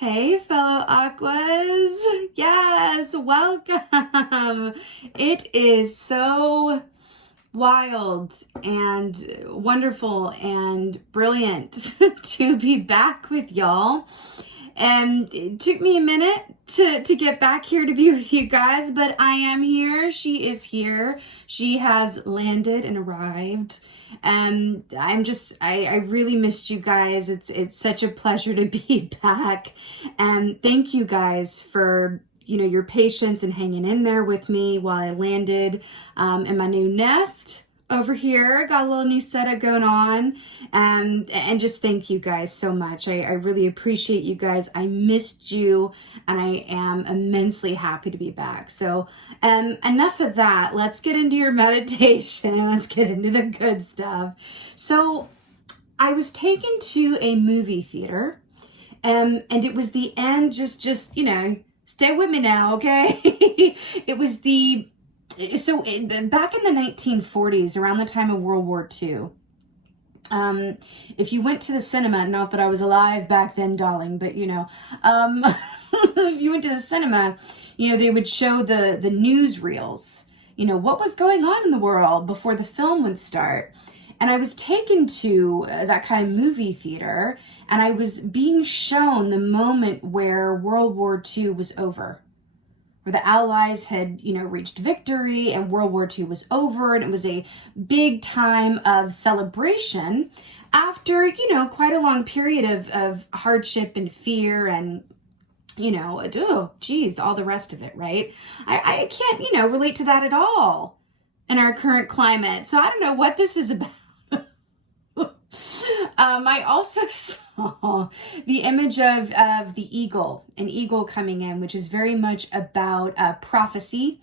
Hey, fellow Aquas. Yes, welcome. It is so wild and wonderful and brilliant to be back with y'all. And it took me a minute to get back here to be with you guys, but I am here. She is here. She has landed and arrived. I really missed you guys. It's such a pleasure to be back. And thank you guys for your patience and hanging in there with me while I landed in my new nest over here. Got a little new setup going on. And just thank you guys so much. I really appreciate you guys. I missed you and I am immensely happy to be back. So enough of that. Let's get into your meditation. Let's get into the good stuff. So I was taken to a movie theater and it was the end, just stay with me now, okay? It was back in the 1940s, around the time of World War II, if you went to the cinema, not that I was alive back then, darling, but if you went to the cinema, they would show the newsreels, what was going on in the world before the film would start. And I was taken to that kind of movie theater, and I was being shown the moment where World War II was over, where the Allies had, reached victory and World War II was over, and it was a big time of celebration after, quite a long period of hardship and fear and, all the rest of it, right? I can't, relate to that at all in our current climate. So I don't know what this is about. I also saw the image of the eagle, an eagle coming in, which is very much about prophecy,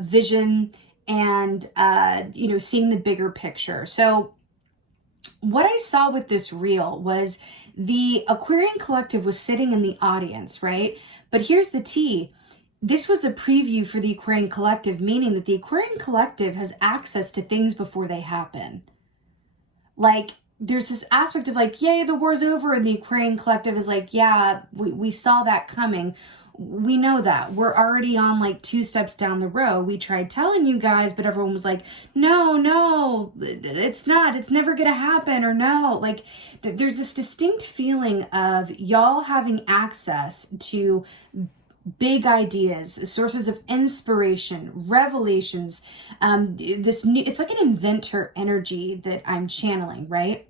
vision, and, seeing the bigger picture. So what I saw with this reel was the Aquarian Collective was sitting in the audience, right? But here's the tea. This was a preview for the Aquarian Collective, meaning that the Aquarian Collective has access to things before they happen. Like, there's this aspect of like, yay, the war's over, and the Aquarian Collective is like, yeah, we saw that coming. We know that. We're already on like 2 steps down the road. We tried telling you guys, but everyone was like, no, it's not. It's never going to happen, or no. Like, there's this distinct feeling of y'all having access to big ideas, sources of inspiration, revelations. It's like an inventor energy that I'm channeling, right?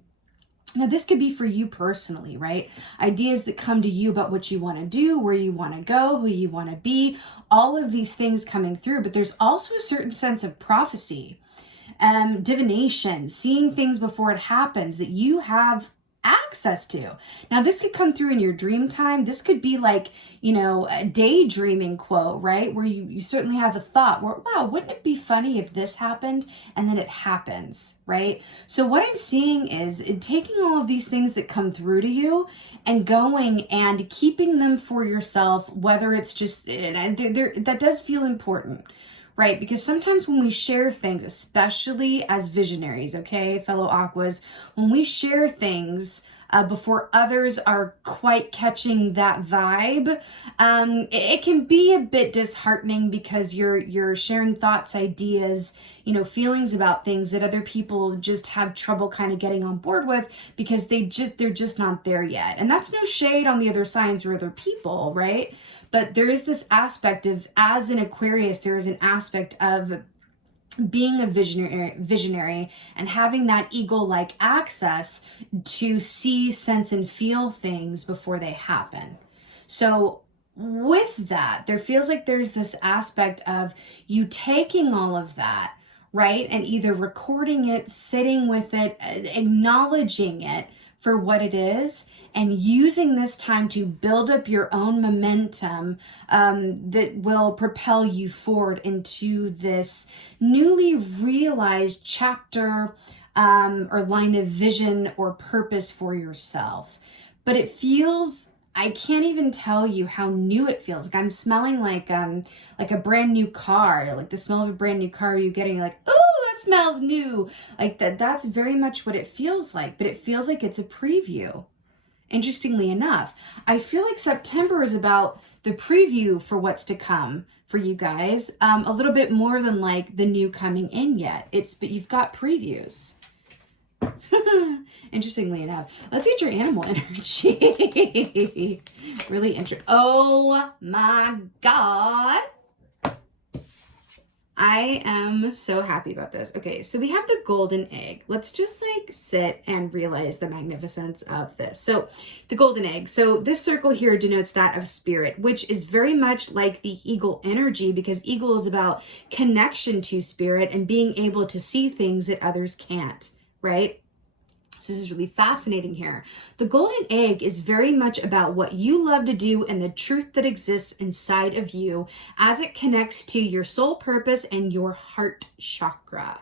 Now, this could be for you personally, right? Ideas that come to you about what you want to do, where you want to go, who you want to be, all of these things coming through. But there's also a certain sense of prophecy, divination, seeing things before it happens that you have access to. Now, this could come through in your dream time. This could be like, a daydreaming quote, right? Where you certainly have a thought where, wow, wouldn't it be funny if this happened? And then it happens, right? So what I'm seeing is taking all of these things that come through to you and going and keeping them for yourself, whether it's just, that does feel important. Right, because sometimes when we share things, especially as visionaries, okay, fellow Aquas, when we share things before others are quite catching that vibe, it can be a bit disheartening because you're sharing thoughts, ideas, feelings about things that other people just have trouble kind of getting on board with because they're just not there yet. And that's no shade on the other signs or other people, right? But there is this aspect of, as an Aquarius, there is an aspect of being a visionary and having that eagle-like access to see, sense, and feel things before they happen. So with that, there feels like there's this aspect of you taking all of that, right? And either recording it, sitting with it, acknowledging it for what it is, and using this time to build up your own momentum that will propel you forward into this newly realized chapter or line of vision or purpose for yourself. But it feels, I can't even tell you how new it feels. Like I'm smelling like a brand new car, like the smell of a brand new car you're getting, like, ooh, that smells new. Like that's very much what it feels like, but it feels like it's a preview. interestingly enough. I feel like September is about the preview for what's to come for you guys, a little bit more than like the new coming in yet. But you've got previews. Interestingly enough, let's get your animal energy. Really interesting. Oh my God. I am so happy about this. Okay, so we have the golden egg. Let's just like sit and realize the magnificence of this. So the golden egg. So this circle here denotes that of spirit, which is very much like the eagle energy, because eagle is about connection to spirit and being able to see things that others can't, right? So this is really fascinating here. The golden egg is very much about what you love to do and the truth that exists inside of you as it connects to your soul purpose and your heart chakra.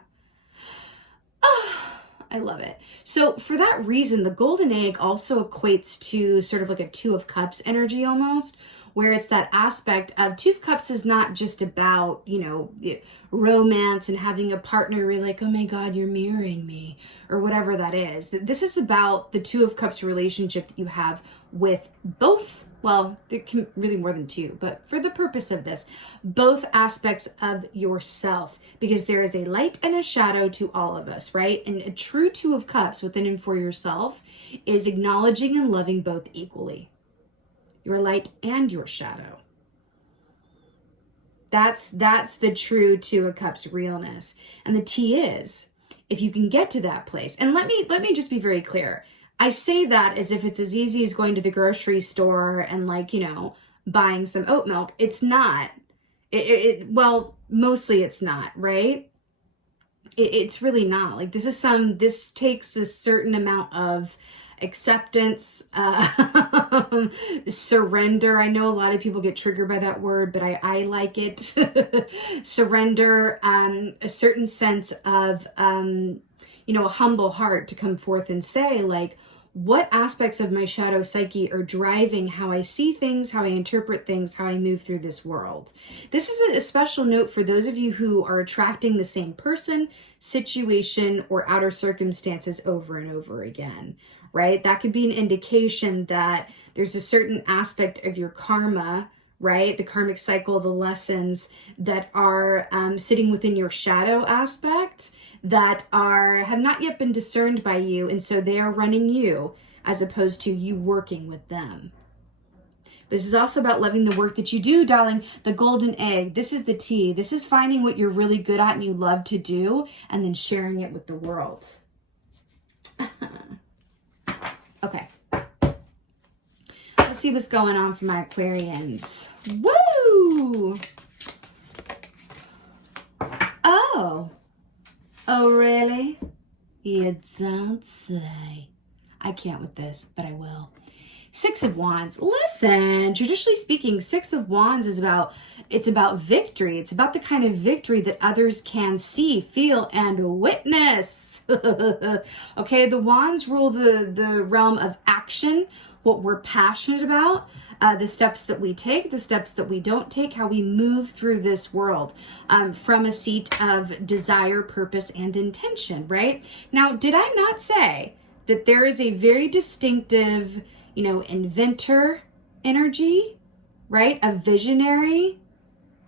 Oh, I love it. So for that reason, the golden egg also equates to sort of like a Two of Cups energy almost, where it's that aspect of Two of Cups is not just about, you know, romance and having a partner where you're like, oh my God, you're mirroring me, or whatever that is. This is about the Two of Cups relationship that you have with both, well, there can really more than two, but for the purpose of this, both aspects of yourself, because there is a light and a shadow to all of us, right? And a true Two of Cups within and for yourself is acknowledging and loving both equally. Your light and your shadow. That's the true Two of Cups realness. And the T is, if you can get to that place, and let me just be very clear. I say that as if it's as easy as going to the grocery store and like, you know, buying some oat milk. It's not. Well, mostly it's not, right? It's really not. Like this takes a certain amount of acceptance, surrender. I know a lot of people get triggered by that word, but I like it. Surrender, a certain sense of, you know, a humble heart to come forth and say, like, what aspects of my shadow psyche are driving how I see things, how I interpret things, how I move through this world. This is a special note for those of you who are attracting the same person, situation, or outer circumstances over and over again, right? That could be an indication that there's a certain aspect of your karma, right? The karmic cycle, the lessons that are sitting within your shadow aspect that have not yet been discerned by you. And so they are running you as opposed to you working with them. But this is also about loving the work that you do, darling. The golden egg. This is the T. This is finding what you're really good at and you love to do and then sharing it with the world. Okay. Let's see what's going on for my Aquarians. Woo! Oh, really? You don't say. I can't with this, but I will. Six of Wands. Listen, traditionally speaking, Six of Wands is about victory. It's about the kind of victory that others can see, feel, and witness. Okay, the Wands rule the realm of action, what we're passionate about, the steps that we take, the steps that we don't take, how we move through this world from a seat of desire, purpose, and intention, right? Now, did I not say that there is a very distinctive, you know, inventor energy, right? A visionary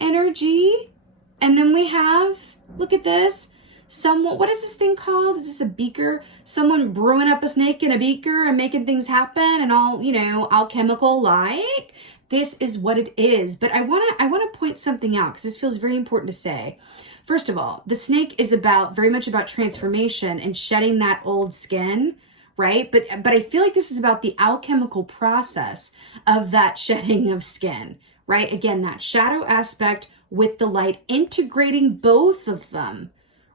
energy. And then we have, look at this, someone, what is this thing called? Is this a beaker? Someone brewing up a snake in a beaker and making things happen and all, you know, alchemical like. This is what it is. But I want to point something out because this feels very important to say. First of all, the snake is very much about transformation and shedding that old skin, right? But I feel like this is about the alchemical process of that shedding of skin, right? Again, that shadow aspect with the light, integrating both of them,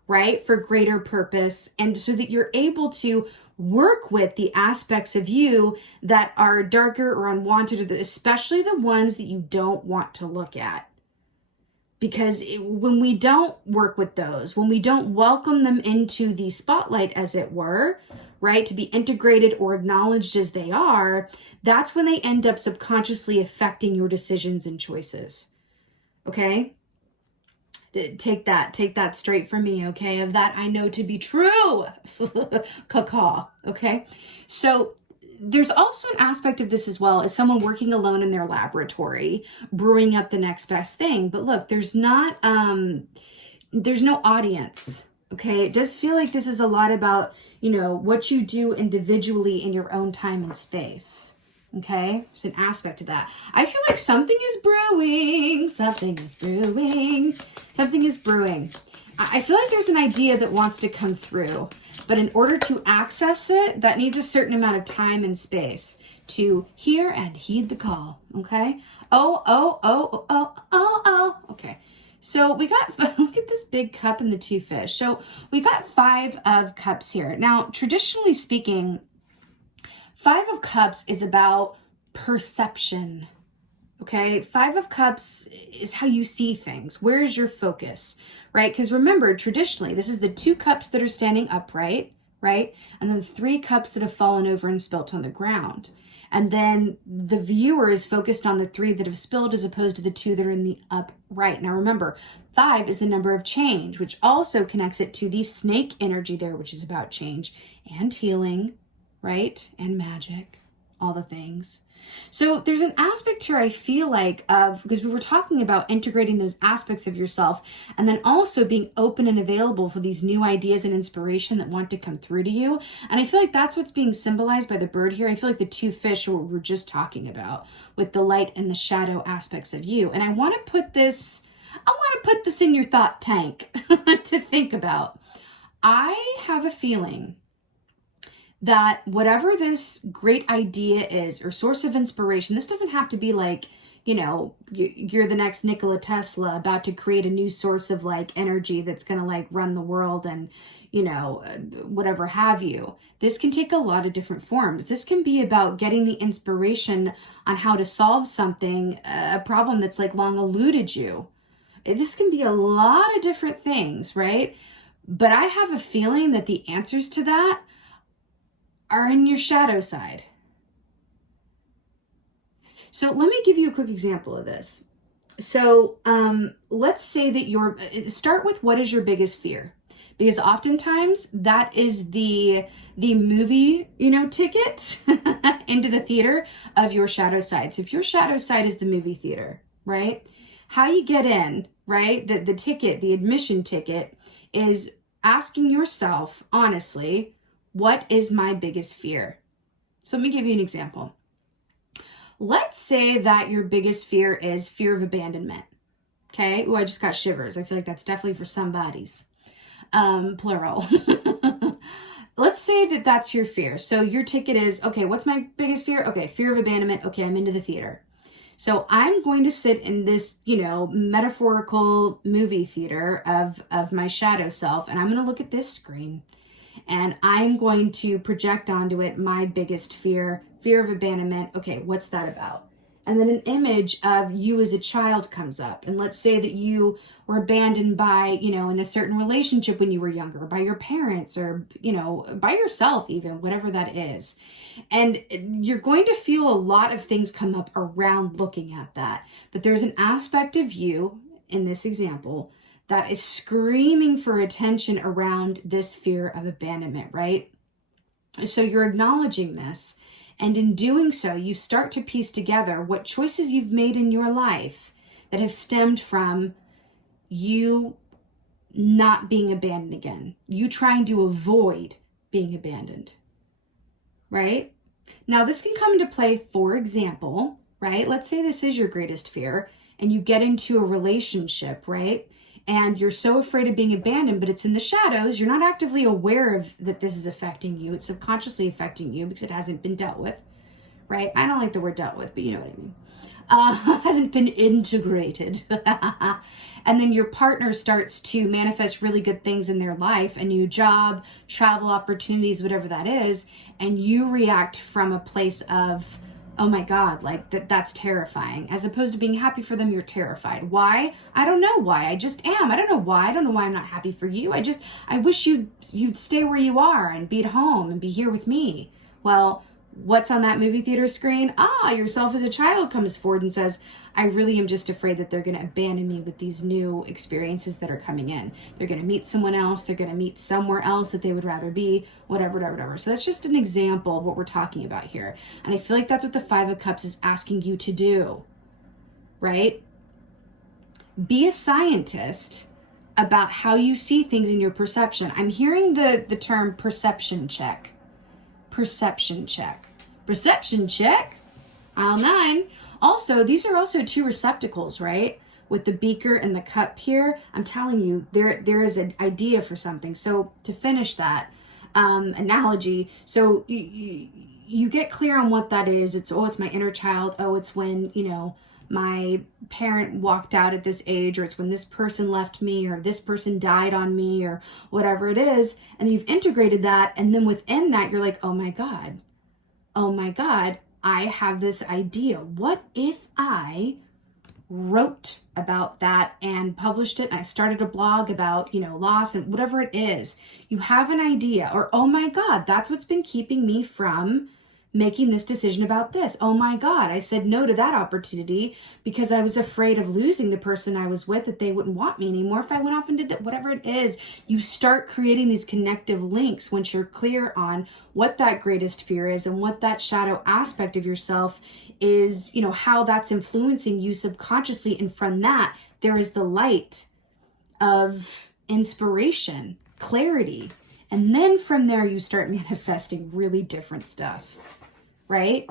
right? For greater purpose. And so that you're able to work with the aspects of you that are darker or unwanted, or especially the ones that you don't want to look at. Because when we don't work with those, when we don't welcome them into the spotlight, as it were, right, to be integrated or acknowledged as they are, that's when they end up subconsciously affecting your decisions and choices. Okay? Take that straight from me, okay? Of that I know to be true. Caw, okay? So there's also an aspect of this as well as someone working alone in their laboratory, brewing up the next best thing. But look, there's no audience. Okay. It does feel like this is a lot about, what you do individually in your own time and space. Okay. There's an aspect of that. I feel like something is brewing. Something is brewing. Something is brewing. I feel like there's an idea that wants to come through, but in order to access it, that needs a certain amount of time and space to hear and heed the call. Okay. Oh. Okay. So we got, look at this big cup and the two fish. So we got 5 of cups here. Now, traditionally speaking, 5 of cups is about perception. Okay. 5 of cups is how you see things. Where is your focus, right? Because remember, traditionally, this is the 2 cups that are standing upright, right? And then 3 cups that have fallen over and spilt on the ground. And then the viewer is focused on the 3 that have spilled as opposed to the 2 that are in the upright. Now remember, 5 is the number of change, which also connects it to the snake energy there, which is about change and healing, right? And magic, all the things. So there's an aspect here I feel like of, because we were talking about integrating those aspects of yourself and then also being open and available for these new ideas and inspiration that want to come through to you. And I feel like that's what's being symbolized by the bird here. I feel like the 2 fish are what we're just talking about with the light and the shadow aspects of you. And I want to put this in your thought tank to think about. I have a feeling that whatever this great idea is or source of inspiration, this doesn't have to be like, you're the next Nikola Tesla about to create a new source of like energy that's going to like run the world and, whatever have you. This can take a lot of different forms. This can be about getting the inspiration on how to solve something, a problem that's like long eluded you. This can be a lot of different things, right? But I have a feeling that the answers to that are in your shadow side. So let me give you a quick example of this. So let's say that start with what is your biggest fear? Because oftentimes that is the movie, ticket into the theater of your shadow side. So if your shadow side is the movie theater, right? How you get in, right? The ticket, the admission ticket is asking yourself, honestly, what is my biggest fear? So let me give you an example. Let's say that your biggest fear is fear of abandonment. Okay. Oh, I just got shivers. I feel like that's definitely for somebody's, plural. Let's say that that's your fear. So your ticket is, okay, what's my biggest fear? Okay. Fear of abandonment. Okay. I'm into the theater. So I'm going to sit in this, metaphorical movie theater of my shadow self. And I'm going to look at this screen. And I'm going to project onto it my biggest fear of abandonment. Okay, what's that about? And then an image of you as a child comes up. And let's say that you were abandoned by, in a certain relationship when you were younger, by your parents or, by yourself even, whatever that is. And you're going to feel a lot of things come up around looking at that. But there's an aspect of you in this example that is screaming for attention around this fear of abandonment, right? So you're acknowledging this. And in doing so, you start to piece together what choices you've made in your life that have stemmed from you not being abandoned again. You trying to avoid being abandoned, right? Now, this can come into play, for example, right? Let's say this is your greatest fear and you get into a relationship, right? And you're so afraid of being abandoned, but it's in the shadows. You're not actively aware of that this is affecting you. It's subconsciously affecting you because it hasn't been dealt with, right? I don't like the word dealt with, but you know what I mean. Hasn't been integrated. And then your partner starts to manifest really good things in their life, a new job, travel opportunities, whatever that is. And you react from a place of, oh my God, like that's terrifying. As opposed to being happy for them, you're terrified. Why? I don't know why. I just am. I don't know why. I don't know why I'm not happy for you. I wish you'd stay where you are and be at home and be here with me. Well, what's on that movie theater screen? Ah, yourself as a child comes forward and says, I really am just afraid that they're going to abandon me with these new experiences that are coming in. They're going to meet someone else. They're going to meet somewhere else that they would rather be, whatever. So that's just an example of what we're talking about here. And I feel like that's what the Five of Cups is asking you to do, right? Be a scientist about how you see things in your perception. I'm hearing the term perception check. Perception check. Perception check. Aisle 9. Also, these are also two receptacles, right? With the beaker and the cup here. I'm telling you, there is an idea for something. So to finish that analogy, so you get clear on what that is. It's my inner child. Oh, it's when, my parent walked out at this age, or it's when this person left me, or this person died on me, or whatever it is. And you've integrated that. And then within that, you're like, oh my God, I have this idea. What if I wrote about that and published it, and I started a blog about, loss and whatever it is? You have an idea. Or, oh my God, that's what's been keeping me from making this decision about this. Oh my God, I said no to that opportunity because I was afraid of losing the person I was with, that they wouldn't want me anymore if I went off and did that, whatever it is. You start creating these connective links once you're clear on what that greatest fear is and what that shadow aspect of yourself is, how that's influencing you subconsciously. And from that, there is the light of inspiration, clarity. And then from there, you start manifesting really different stuff. Right?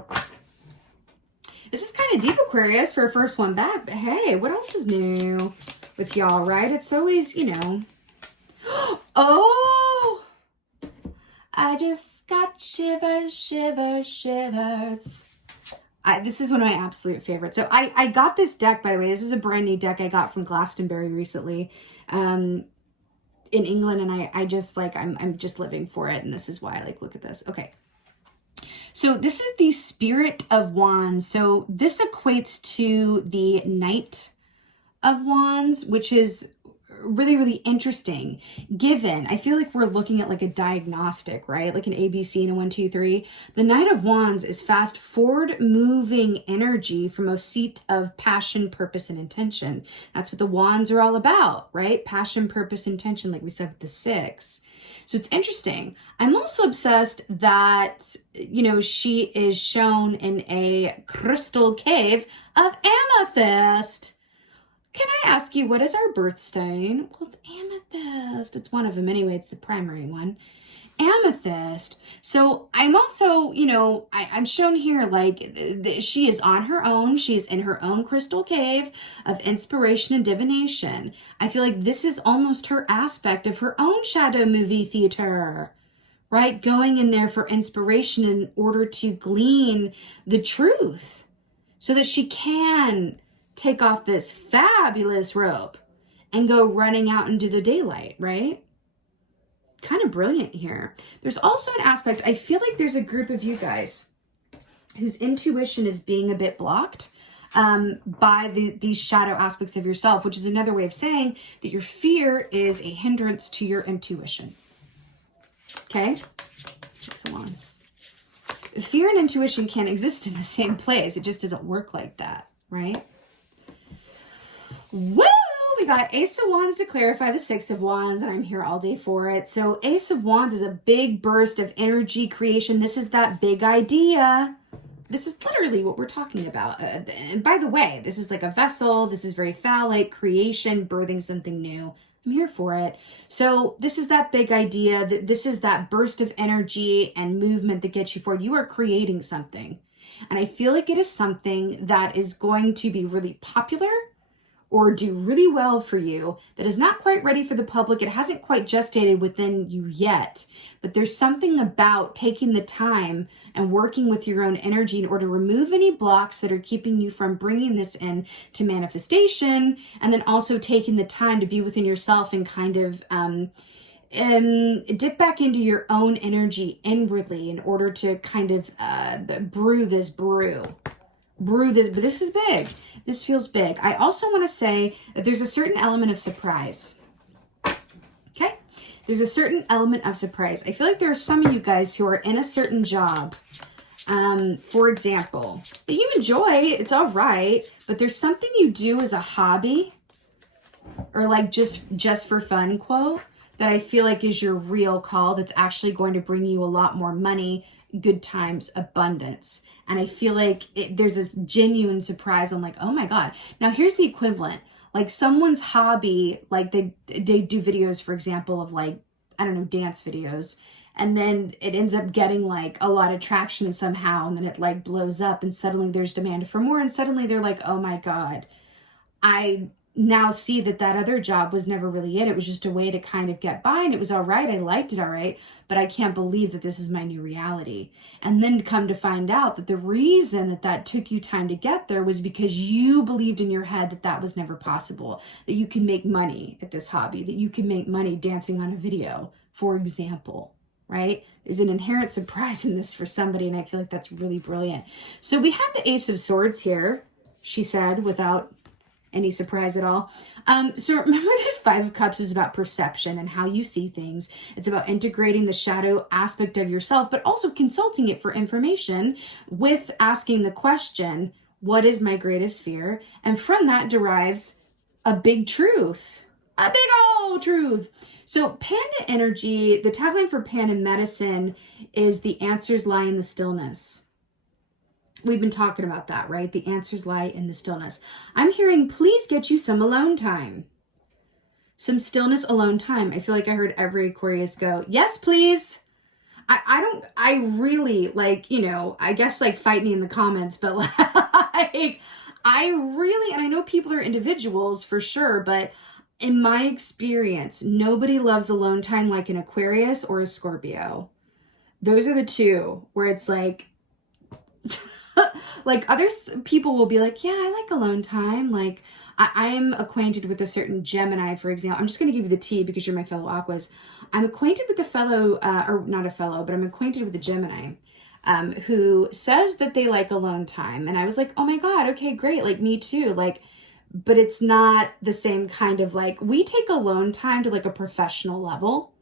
This is kind of deep, Aquarius, for a first one back. But hey, what else is new with y'all, right? It's always, Oh! I just got shivers. This is one of my absolute favorites. So I got this deck, by the way. This is a brand new deck I got from Glastonbury recently in England. And I just I'm just living for it. And this is why look at this. Okay. So this is the Spirit of Wands. So this equates to the Knight of Wands, which is really, really interesting. Given, I feel like we're looking at a diagnostic, right? Like an ABC and a 1, 2, 3. The Knight of Wands is fast forward moving energy from a seat of passion, purpose, and intention. That's what the wands are all about, right? Passion, purpose, intention, like we said with the 6. So it's interesting. I'm also obsessed that, she is shown in a crystal cave of amethyst. Can I ask you, what is our birthstone? Well, it's amethyst. It's one of them anyway. It's the primary one. Amethyst. So I'm also, I'm shown here she is on her own. She is in her own crystal cave of inspiration and divination. I feel like this is almost her aspect of her own shadow movie theater, right? Going in there for inspiration in order to glean the truth so that she can take off this fabulous robe and go running out into the daylight, right? Kind of brilliant here. There's also an aspect, I feel like there's a group of you guys whose intuition is being a bit blocked by these shadow aspects of yourself, which is another way of saying that your fear is a hindrance to your intuition. Okay? 6 of Wands. Fear and intuition can't exist in the same place. It just doesn't work like that, right? Woo! We got Ace of Wands to clarify the 6 of Wands, and I'm here all day for it. So Ace of Wands is a big burst of energy creation. This is that big idea. This is literally what we're talking about. And by the way, this is like a vessel. This is very phallic, creation, birthing something new. I'm here for it. So this is that big idea. This is that burst of energy and movement that gets you forward. You are creating something. And I feel like it is something that is going to be really popular or do really well for you, that is not quite ready for the public. It hasn't quite gestated within you yet, but there's something about taking the time and working with your own energy in order to remove any blocks that are keeping you from bringing this in to manifestation, and then also taking the time to be within yourself and kind of dip back into your own energy inwardly in order to kind of brew this. But this is big. This feels big. I also want to say that there's a certain element of surprise. Okay? There's a certain element of surprise. I feel like there are some of you guys who are in a certain job For example, that you enjoy, it's all right, but there's something you do as a hobby or like just for fun quote that I feel like is your real call that's actually going to bring you a lot more money, good times, abundance. And I feel like there's this genuine surprise. I'm like, oh my God. Now here's the equivalent. Like someone's hobby, like they do videos, for example, of like, I don't know, dance videos. And then it ends up getting like a lot of traction somehow. And then it like blows up and suddenly there's demand for more. And suddenly they're like, oh my God, I now see that other job was never really it. It was just a way to kind of get by and it was all right. I liked it all right, but I can't believe that this is my new reality. And then come to find out that the reason that took you time to get there was because you believed in your head that was never possible, that you can make money at this hobby, that you can make money dancing on a video, for example, right? There's an inherent surprise in this for somebody, and I feel like that's really brilliant. So we have the Ace of Swords here, she said, without any surprise at all. So remember, this Five of Cups is about perception and how you see things. It's about integrating the shadow aspect of yourself, but also consulting it for information with asking the question, what is my greatest fear? And from that derives a big truth, a big old truth. So Panda energy, the tagline for Panda medicine is the answers lie in the stillness. We've been talking about that, right? The answers lie in the stillness. I'm hearing, please get you some alone time. Some stillness, alone time. I feel like I heard every Aquarius go, yes, please. I really like, you know, I guess like fight me in the comments, but like, I really, and I know people are individuals for sure, but in my experience, nobody loves alone time like an Aquarius or a Scorpio. Those are the two where it's like, like other people will be like, yeah, I like alone time. Like I'm acquainted with a certain Gemini, for example. I'm just going to give you the tea because you're my fellow Aquas. I'm acquainted with a fellow, or not a fellow, but I'm acquainted with a Gemini who says that they like alone time. And I was like, oh my God, okay, great. Like me too. Like, but it's not the same kind of like, we take alone time to like a professional level,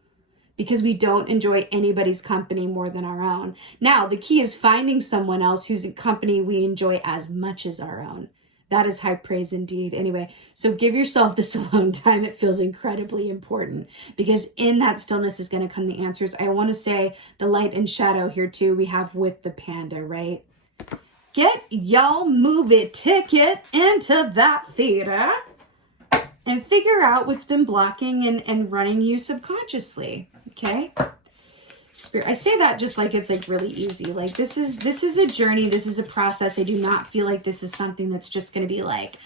because we don't enjoy anybody's company more than our own. Now, the key is finding someone else whose company we enjoy as much as our own. That is high praise indeed. Anyway, so give yourself this alone time. It feels incredibly important because in that stillness is going to come the answers. I want to say the light and shadow here too we have with the Panda, right? Get y'all movie ticket into that theater and figure out what's been blocking and running you subconsciously. Okay. Spirit, I say that just like it's like really easy. Like this is a journey. This is a process. I do not feel like this is something that's just going to be like,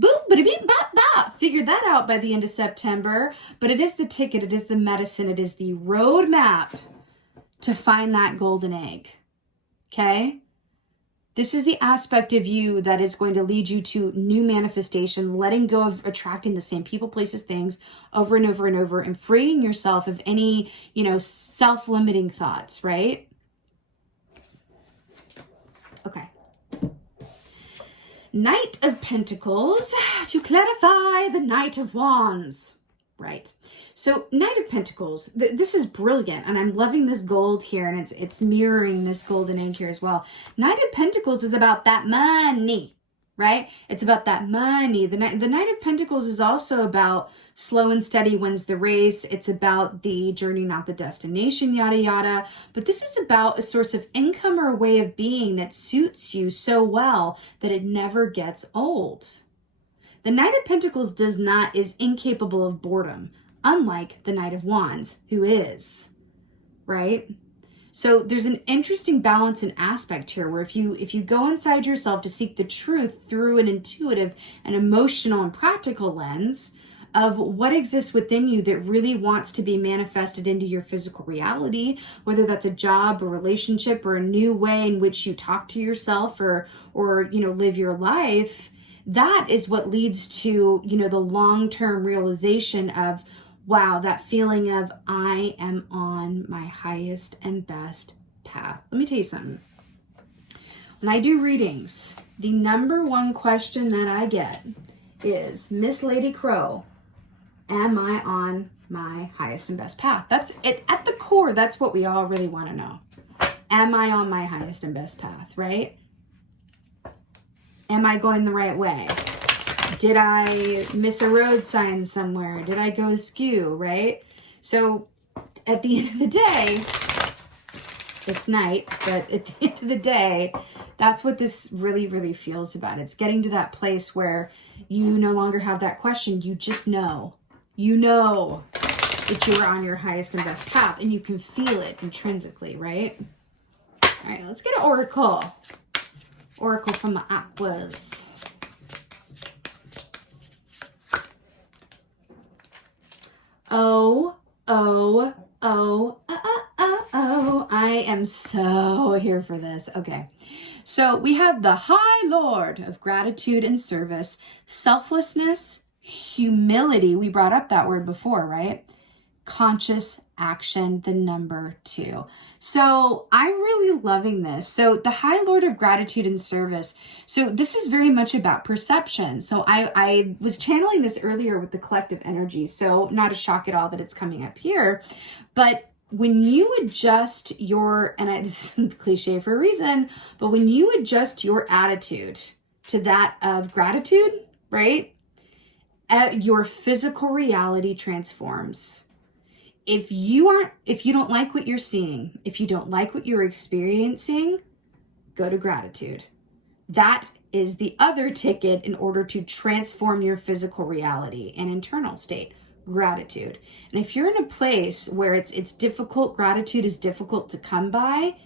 boop, bada beep, bop, bop. Figure that out by the end of September. But it is the ticket. It is the medicine. It is the roadmap to find that golden egg. Okay. This is the aspect of you that is going to lead you to new manifestation, letting go of attracting the same people, places, things over and over and over, and freeing yourself of any, you know, self-limiting thoughts, right? Okay. Knight of Pentacles to clarify the Knight of Wands. Right. So Knight of Pentacles, this is brilliant. And I'm loving this gold here. And it's mirroring this golden egg here as well. Knight of Pentacles is about that money, right? It's about that money. The Knight of Pentacles is also about slow and steady wins the race. It's about the journey, not the destination, yada, yada. But this is about a source of income or a way of being that suits you so well that it never gets old. The Knight of Pentacles is incapable of boredom, unlike the Knight of Wands, who is, right? So there's an interesting balance and aspect here where if you go inside yourself to seek the truth through an intuitive and emotional and practical lens of what exists within you that really wants to be manifested into your physical reality, whether that's a job, a relationship, or a new way in which you talk to yourself or you know, live your life, that is what leads to, you know, the long-term realization of, wow, that feeling of I am on my highest and best path. Let me tell you something. When I do readings, the number one question that I get is, Miss Lady Crow, am I on my highest and best path? That's it. At the core, that's what we all really want to know. Am I on my highest and best path, right? Am I going the right way? Did I miss a road sign somewhere? Did I go askew, right? So at the end of the day, it's night, but at the end of the day, that's what this really, really feels about. It's getting to that place where you no longer have that question. You just know. You know that you are on your highest and best path, and you can feel it intrinsically, right? All right, let's get an oracle. Oracle from the Aquas. Oh, I am so here for this. Okay. So we have the High Lord of gratitude and service, selflessness, humility. We brought up that word before, right? Conscious action, the number 2. So I'm really loving this. So the High Lord of gratitude and service. So this is very much about perception. So I was channeling this earlier with the collective energy. So not a shock at all that it's coming up here, but when you adjust your, and this is cliche for a reason, but when you adjust your attitude to that of gratitude, right? Your physical reality transforms. If you don't like what you're seeing, if you don't like what you're experiencing, go to gratitude. That is the other ticket in order to transform your physical reality and internal state. Gratitude. And if you're in a place where it's difficult, gratitude is difficult to come by,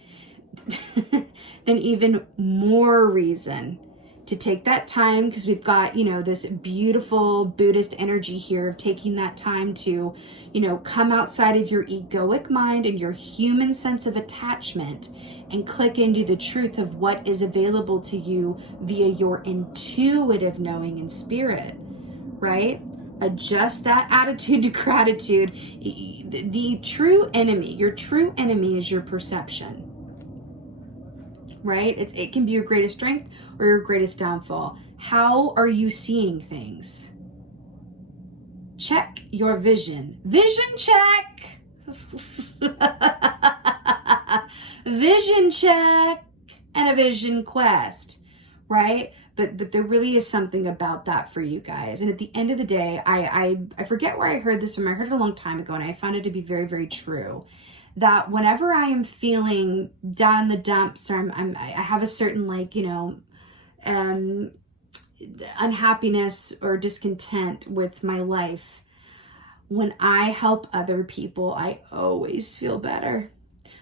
then even more reason to take that time, because we've got, this beautiful Buddhist energy here of taking that time to, come outside of your egoic mind and your human sense of attachment and click into the truth of what is available to you via your intuitive knowing and spirit, right? Adjust that attitude to gratitude. The true enemy, your true enemy is your perception, right? It can be your greatest strength or your greatest downfall. How are you seeing things? Check your vision. Vision check. Vision check and a vision quest, right? But there really is something about that for you guys. And at the end of the day, I forget where I heard this from. I heard it a long time ago, and I found it to be very, very true. That whenever I am feeling down in the dumps, or I have a certain unhappiness or discontent with my life, when I help other people, I always feel better.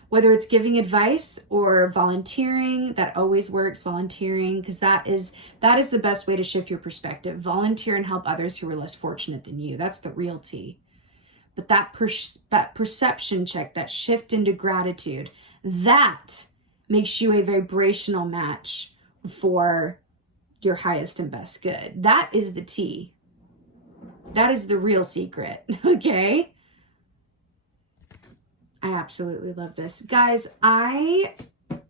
Whether it's giving advice or volunteering, that always works, volunteering, because that is the best way to shift your perspective. Volunteer and help others who are less fortunate than you. That's the real tea. But that perception check, that shift into gratitude, that makes you a vibrational match for your highest and best good. That is the tea. That is the real secret, okay? I absolutely love this. Guys,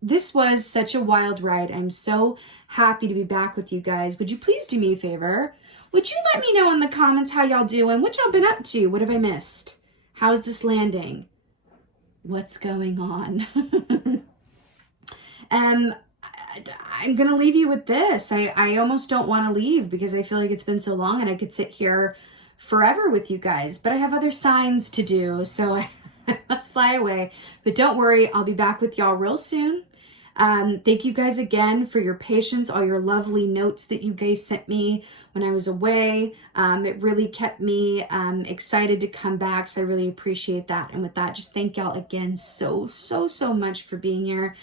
this was such a wild ride. I'm so happy to be back with you guys. Would you please do me a favor? Would you let me know in the comments how y'all doing? What y'all been up to? What have I missed? How is this landing? What's going on? I'm going to leave you with this. I almost don't want to leave because I feel like it's been so long and I could sit here forever with you guys, but I have other signs to do, so I must fly away. But don't worry, I'll be back with y'all real soon. Thank you guys again for your patience, all your lovely notes that you guys sent me when I was away. It really kept me excited to come back, so I really appreciate that. And with that, just thank y'all again so much for being here.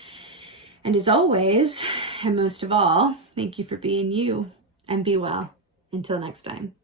And as always, and most of all, thank you for being you, and be well. Until next time.